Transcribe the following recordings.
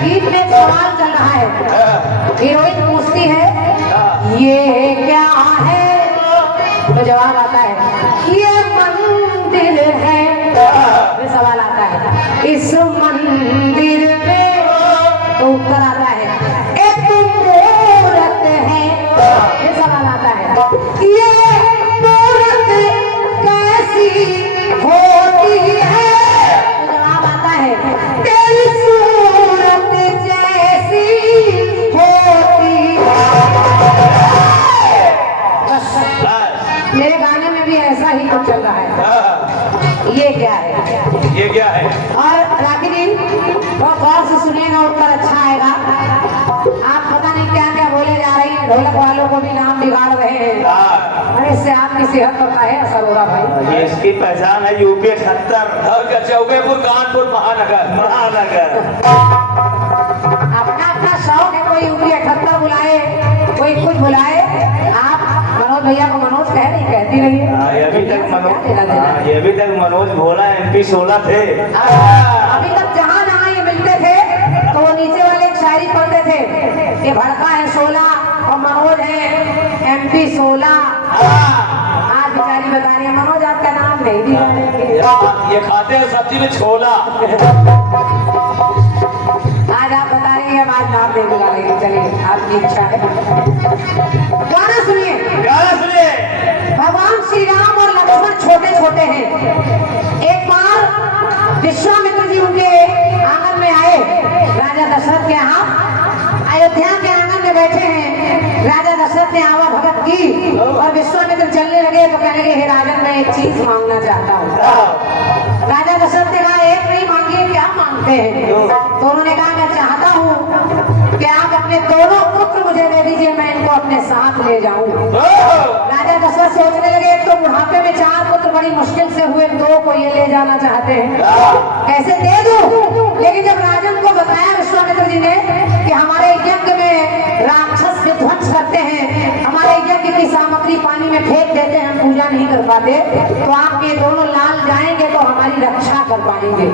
गीत में सवाल चल रहा है। हीरोइन पूछती है ये क्या है, तो जवाब आता है ये मंदिर है। फिर सवाल आता है इस मंदिर में, तो उत्तर आता है एक मूरत है। फिर सवाल आता है ये मूरत कैसी होती है, तो जवाब आता है तेरी सूरत जैसी होती है। बस मेरे गाने में भी ऐसा ही कुछ चल रहा है। ये क्या है, ये क्या है? और राखी जी बहुत गौर से सुनिएगा, उत्तर अच्छा आएगा। आप पता नहीं क्या क्या बोले जा रही हैं, ढोलक वालों को भी नाम बिगाड़ रहे हैं। अरे इससे आपकी सेहत पर है असर हो रहा भाई। ये इसकी पहचान है यूपी 78 चौबेपुर कानपुर महानगर। अपना अपना शौक है, कोई यूपी 78 बुलाए, कोई कुछ बुलाए। आप मनोज भैया को मनोज कह नहीं, कहती रही है। ये अभी तक मनोज भोला MP 16 थे। अभी तक जहाँ जहाँ ये मिलते थे तो वो नीचे वाले एक शायरी पढ़ते थे, ये भड़का है 16 और मनोज है MP 16। आज बेचारी बता रही है मनोज आपका नाम नहीं दिया। ये खाते हैं सब्जी में छोला। आज आप बता रही है आज नाम नहीं बुला रही। चलिए आपकी इच्छा है। गाना सुनिए, गाना सुनिए। भगवान श्री राम और लक्ष्मण छोटे छोटे हैं। एक बार विश्वामित्र जी उनके आंगन में आए, राजा दशरथ के यहाँ अयोध्या के आंगन में बैठे हैं। राजा दशरथ ने आवा भगत की और विश्वामित्र चलने लगे तो कहने लगे हे राजन मैं एक चीज मांगना चाहता हूँ। राजा दशरथ ने कहा एक नहीं मांगिए, क्या मांगते हैं? तो उन्होंने कहा मैं चाहता हूँ कि आप अपने दोनों पुत्र मुझे दे दीजिए, मैं इनको अपने साथ ले जाऊं। राजा दशरथ सोचने लगे एक तो बुढ़ापे में 4 पुत्र बड़ी मुश्किल से हुए, 2 को ये ले जाना चाहते हैं, कैसे दे दूं? लेकिन जब राजन को बताया विश्वामित्र जी ने कि हमारे यज्ञ में राक्षस विध्वंस करते हैं, हमारे यज्ञ की सामग्री पानी में फेंक देते हैं, हम पूजा नहीं कर पाते, तो आपके दोनों लाल जाएंगे तो हमारी रक्षा कर पाएंगे,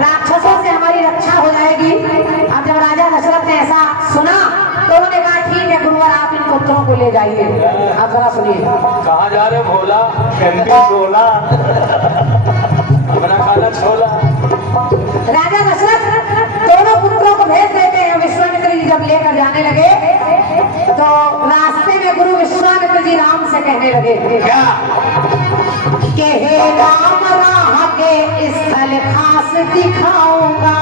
राक्षसों से हमारी रक्षा हो जाएगी। अब जब राजा दशरथ ने ऐसा सुना तो उन्होंने कहा ठीक है गुरुवर आप इन पुत्रों को ले जाइए। अब जरा सुनिए। कहाँ जा रहे भोला? MP 16 अपना खाना छोला। राजा दशरथ दोनों पुत्रों को भेज देते हैं। विश्वामित्र जी जब लेकर जाने लगे तो रास्ते में गुरु विश्वामित्र जी राम से कहने लगे क्या? कि हे राम राह के स्थल खास दिखाऊंगा,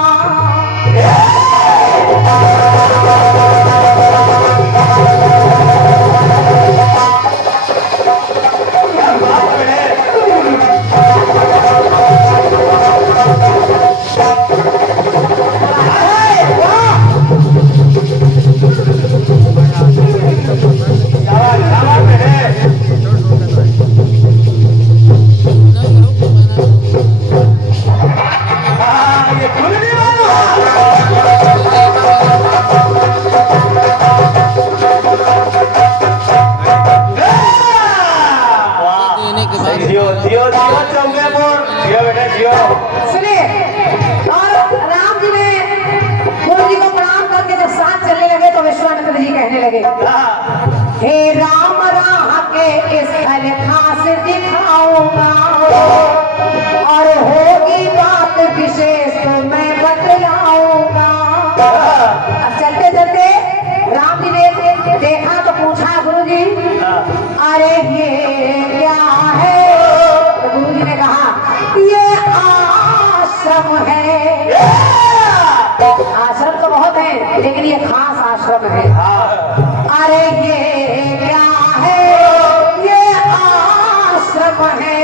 सुनिए। और राम जी ने गुरु जी को प्रणाम करके जब साथ चलने लगे तो विश्वामित्र जी कहने लगे हे राम राह के स्थल खास दिखाऊंगा, और होगी बात विशेष तो मैं बतलाऊंगा। अब चलते चलते राम जी ने देखा तो पूछा गुरु जी अरे ये क्या है? तो गुरु जी ने कहा ये आश्रम है। आश्रम तो बहुत है लेकिन ये खास आश्रम है। अरे ये क्या है? ये आश्रम है।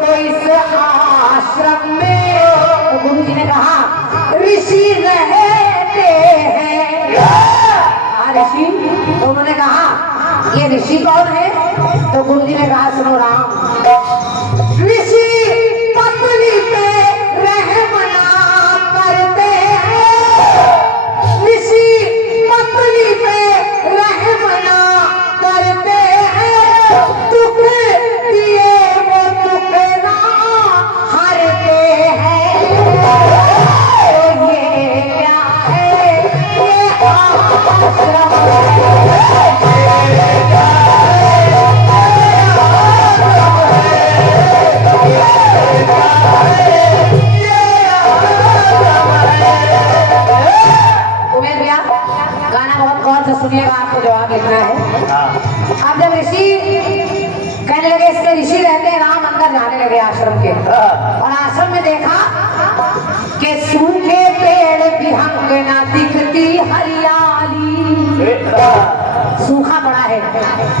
तो इस आश्रम में तो गुरु जी ने कहा ऋषि रहते हैं। ऋषि? तो उन्होंने कहा ये ऋषि कौन है? तो गुरु जी ने कहा सुनो राम, ऋषि पत्नी पे रहमना करते हैं, ऋषि पत्नी पे रहमना करते हैं, दुख दिए वो दुख ना हरते हैं। तो ये क्या सुनिएगा, आपको जवाब लिखना है। हाँ अब जब ऋषि कहने लगे, इससे ऋषि रहते हैं, राम अंदर जाने लगे आश्रम के, और आश्रम में देखा कि सूखे पेड़ विहंग ना दिखती हरियाली। सूखा पड़ा है,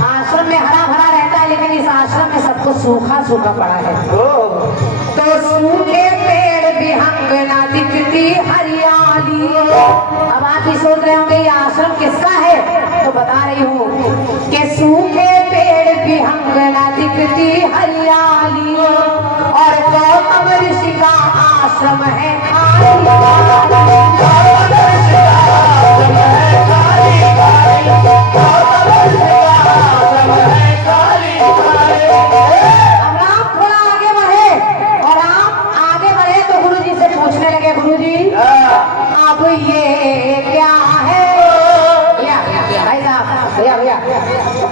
आश्रम में हरा भरा रहता है, लेकिन इस आश्रम में सबको सूखा सूखा पड़ा है। तो सूखे पेड़ विहंग ना दिखती हरियाली। अब आप भी सोच रहे होंगे ये आश्रम किसका है, तो बता रही हूँ कि सूखे पेड़ विहंग ना दिखती हरियाली, और गौतम ऋषि का आश्रम है अब ये क्या है भाई साहब, भैया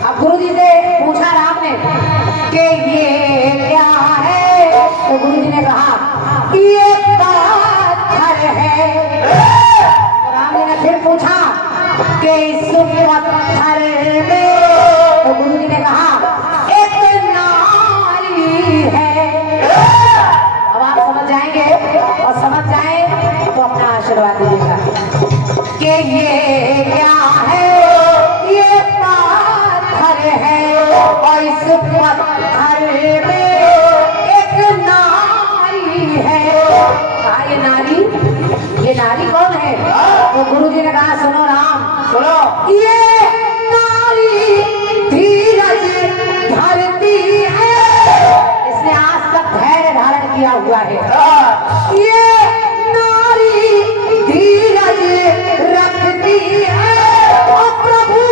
अब गुरु जी से पूछा राम ने कि ये क्या है, तो गुरु जी ने कहा ये पत्थर है। राम जी ने फिर पूछा कि इस पत्थर में, तो गुरु जी ने कहा एक नारी है। अब आप समझ जाएंगे, और समझ जाए तो अपना आशीर्वाद दीजिएगा कि ये क्या है, ये पत्थर है, और इस पत्थर में एक नारी है। कहा ये नारी कौन है, तो गुरु जी ने कहा सुनो राम, सुनो, ये नारी धीरज धरती है, इसने आज तक धैर्य धारण किया हुआ है। ये नारी धीरज रखती है, और प्रभु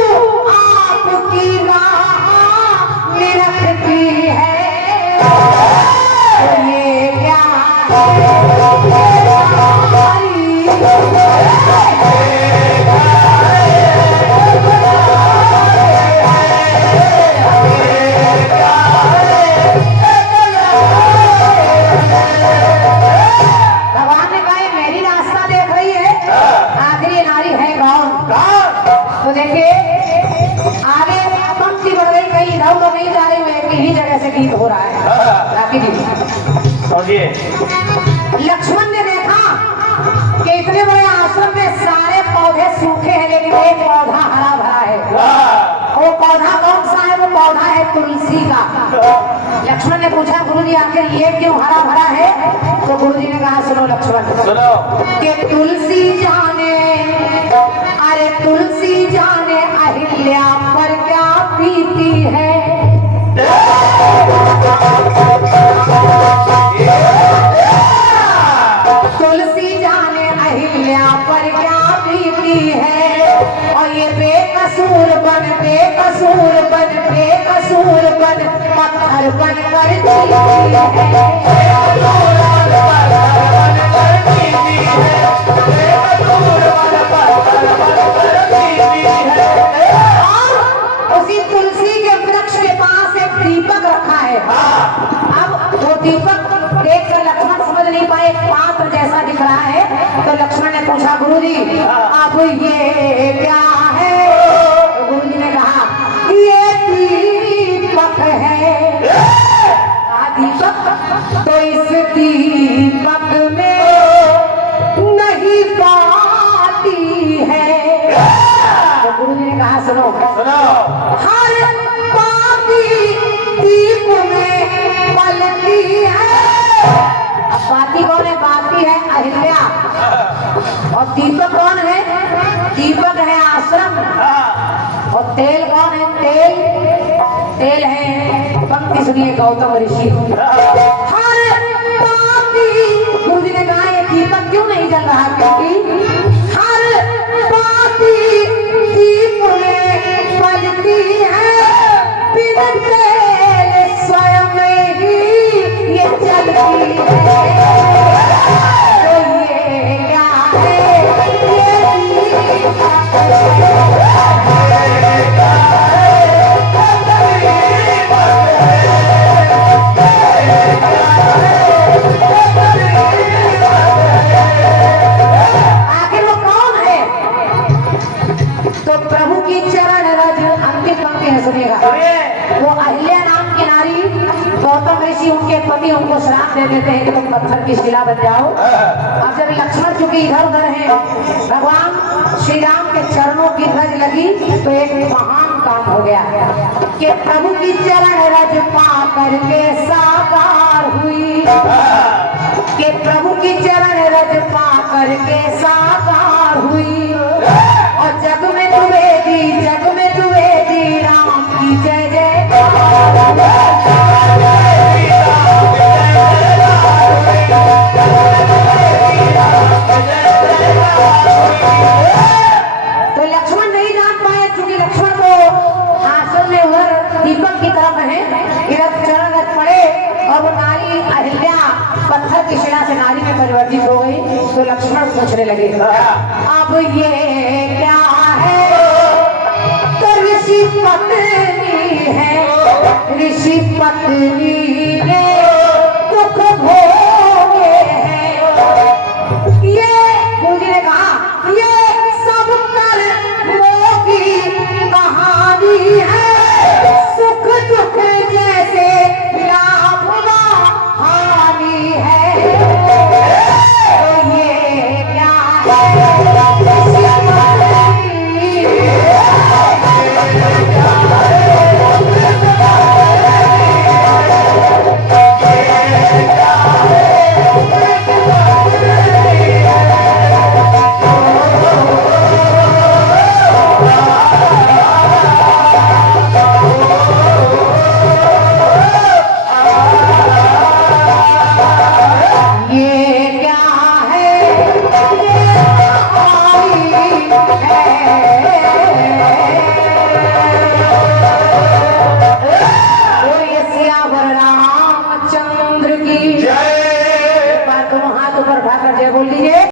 आपकी राह में रखती है। तो ये क्या भगवान ने कहा ये मेरी रास्ता देख रही है, आखिर ये नारी है कौन। तो देखिए आगे पंक्ति बढ़ गई, कहीं इधर तो नहीं जा रही, मैं एक ही जगह से गीत हो रहा है। राखी जी समझिए, लक्ष्मण ने देखा कि इतने बड़े आश्रम में सारे पौधे सूखे हैं, लेकिन एक पौधा हरा भरा है। वो पौधा कौन सा है, वो पौधा है तुलसी का। लक्ष्मण ने पूछा गुरु जी आखिर ये क्यों हरा भरा है, तो गुरु जी ने कहा सुनो लक्ष्मण, सुनो कि तुलसी जाने, अरे तुलसी जाने अहिल्या पर क्या पीती है। तुलसी जाने अहिल्या पर क्या बीती है, और ये बेकसूर बन पत्थर बन कर जीती है। और उसी तुलसी के वृक्ष के पास एक दीपक रखा है। अब वो दीपक देखकर लक्ष्मण समझ नहीं पाए, पात्र जैसा दिख रहा है, तो लक्ष्मण ने पूछा गुरु जी अब ये क्या है, तो गुरु जी ने कहा ये दीपक है। कहा दीपक, तो इस दीपक में नहीं पाती है। तो गुरु जी ने कहा सुनो, हर पाती दीप में पलती है। अब पाती कौन है, पाती है अहिल्या, और दीपक कौन है, दीपक है आश्रम, और तेल कौन है, तेल है, पंक्ति सुनिए गौतम ऋषि। हर पाती, गुरु जी ने कहा ये दीपक क्यों नहीं जल रहा, क्योंकि हर पाती दीप में पलती है, बिना तेल स्वयं ही ये जलती है। तो ये क्या है, ये ऋषि उनके पति उनको श्राप दे देते हैं कि तुम पत्थर की शिला बन जाओ। अब जब लक्ष्मण चूंकि इधर उधर हैं, भगवान श्री राम के चरणों की ध्वज लगी तो एक महान काम हो गया कि प्रभु की चरण रज पा करके साकार हुई, कि प्रभु की चरण रज पा करके साकार हुई। और जग में तू वेदी राम की जय तो लक्ष्मण नहीं जान पाए, क्योंकि लक्ष्मण तो आसन में उधर दीपक की तरफ है, इधर चरण रथ पड़े और वो नारी अहिल्या पत्थर की शिला से नारी में परिवर्तित हो गई। तो लक्ष्मण पूछने लगे अब ये क्या है? तो ऋषि पत्नी है, ऋषि पत्नी ने दुख भोग